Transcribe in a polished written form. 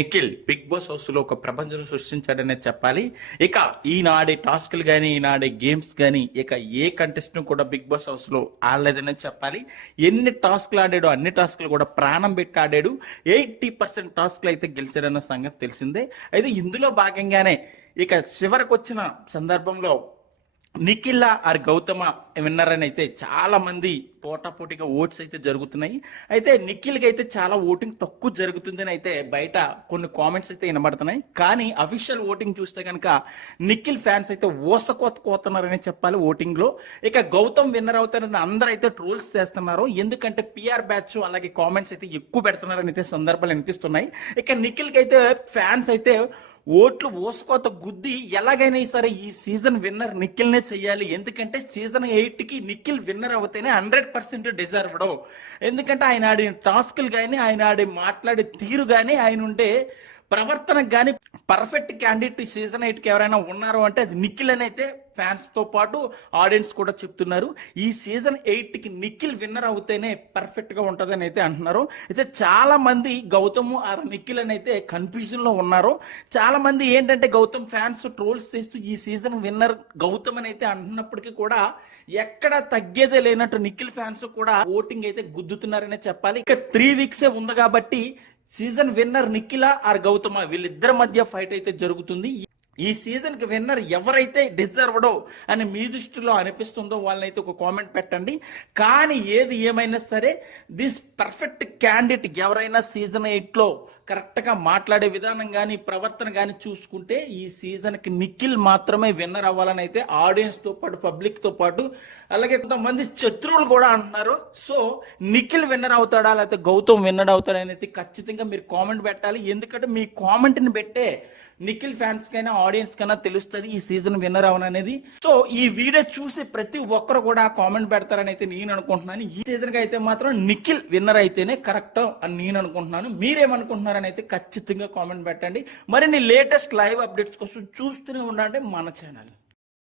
Nikhil big boss house లో ఒక ప్రపంచం సృష్టించాడనే చెప్పాలి. ఇక ఈనాడే టాస్క్లు కానీ ఈనాడే గేమ్స్ కానీ ఇక ఏ కంటెస్టెంట్ కూడా బిగ్ బాస్ హౌస్ లో ఆడలేదనే చెప్పాలి. ఎన్ని టాస్క్లు ఆడాడో అన్ని టాస్క్లు కూడా ప్రాణం పెట్టి ఆడాడు. 80% టాస్క్లు అయితే గెలిచాడన్న సంగతి తెలిసిందే. అయితే ఇందులో భాగంగానే ఇక చివరికి వచ్చిన సందర్భంలో నిఖిల్ ఆర్ గౌతమ విన్నర్ అని అయితే చాలా మంది పోటాపోటీగా ఓట్స్ అయితే జరుగుతున్నాయి. అయితే నిఖిల్కి అయితే చాలా ఓటింగ్ తక్కువ జరుగుతుందని అయితే బయట కొన్ని కామెంట్స్ అయితే వినబడుతున్నాయి. కానీ అఫీషియల్ ఓటింగ్ చూస్తే కనుక నిఖిల్ ఫ్యాన్స్ అయితే ఓసకోతున్నారని చెప్పాలి ఓటింగ్ లో. ఇక గౌతమ్ విన్నర్ అవుతారని అందరూ అయితే ట్రోల్స్ చేస్తున్నారు. ఎందుకంటే పిఆర్ బ్యాచ్ అలాగే కామెంట్స్ అయితే ఎక్కువ పెడుతున్నారని అయితే సందర్భాలు అనిపిస్తున్నాయి. ఇక నిఖిల్కి అయితే ఫ్యాన్స్ అయితే ఓట్లు ఓసుకోత గుద్ది ఎలాగైనా సరే ఈ సీజన్ విన్నర్ నిఖిల్నే చెయ్యాలి. ఎందుకంటే సీజన్ 8కి నిఖిల్ విన్నర్ అవుతేనే 100% డిజర్వ్డ్. ఎందుకంటే ఆయన ఆడిన టాస్క్లు కానీ ఆయన ఆడి మాట్లాడే తీరు కానీ ఆయన ఉండే ప్రవర్తనకు కానీ పర్ఫెక్ట్ క్యాండిడేట్ సీజన్ 8కి ఎవరైనా ఉన్నారు అంటే అది నిఖిల్ అని అయితే ఫ్యాన్స్ తో పాటు ఆడియన్స్ కూడా చెప్తున్నారు. ఈ సీజన్ 8కి నిఖిల్ విన్నర్ అవుతేనే పర్ఫెక్ట్ గా ఉంటుందని అయితే అంటున్నారు. అయితే చాలా మంది గౌతమ్ ఆర్ నిఖిల్ అని అయితే కన్ఫ్యూజన్ లో ఉన్నారు. చాలా మంది ఏంటంటే గౌతమ్ ఫ్యాన్స్ ట్రోల్స్ చేస్తూ ఈ సీజన్ విన్నర్ గౌతమ్ అని అయితే అంటున్నప్పటికీ కూడా ఎక్కడ తగ్గేదే లేనట్టు నిఖిల్ ఫ్యాన్స్ కూడా ఓటింగ్ అయితే గుద్దుతున్నారనే చెప్పాలి. ఇక 3 వీక్సే ఉంది కాబట్టి season winner Nikhil or Gautham వీళ్ళిద్దరి మధ్య ఫైట్ అయితే జరుగుతుంది. ఈ సీజన్ కి విన్నర్ ఎవరైతే డిజర్వ్డో అని మీ దృష్టిలో అనిపిస్తుందో వాళ్ళనైతే ఒక కామెంట్ పెట్టండి. కానీ ఏది ఏమైనా సరే దిస్ పర్ఫెక్ట్ క్యాండిడేట్ ఎవరైనా సీజన్ 8లో కరెక్ట్గా మాట్లాడే విధానం కానీ ప్రవర్తన కానీ చూసుకుంటే ఈ సీజన్కి నిఖిల్ మాత్రమే విన్నర్ అవ్వాలని అయితే ఆడియన్స్తో పాటు పబ్లిక్తో పాటు అలాగే కొంతమంది శత్రువులు కూడా అంటున్నారు. సో నిఖిల్ విన్నర్ అవుతాడా లేకపోతే గౌతమ్ విన్నర్ అవుతాడా అనేది ఖచ్చితంగా మీరు కామెంట్ పెట్టాలి. ఎందుకంటే మీ కామెంట్ని పెట్టే నిఖిల్ ఫ్యాన్స్ కైనా ఆడియన్స్ కైనా తెలుస్తుంది ఈ సీజన్ విన్నర్ అవననేది. సో ఈ వీడియో చూసి ప్రతి ఒక్కరు కూడా కామెంట్ పెడతారని అయితే నేను అనుకుంటున్నాను. ఈ సీజన్కి అయితే మాత్రం నిఖిల్ విన్నర్ అయితేనే కరెక్ట్ అని నేను అనుకుంటున్నాను. మీరేమనుకుంటున్నారని అయితే ఖచ్చితంగా కామెంట్ పెట్టండి. మరిన్ని లేటెస్ట్ లైవ్ అప్డేట్స్ కోసం చూస్తూనే ఉండండి మన ఛానల్.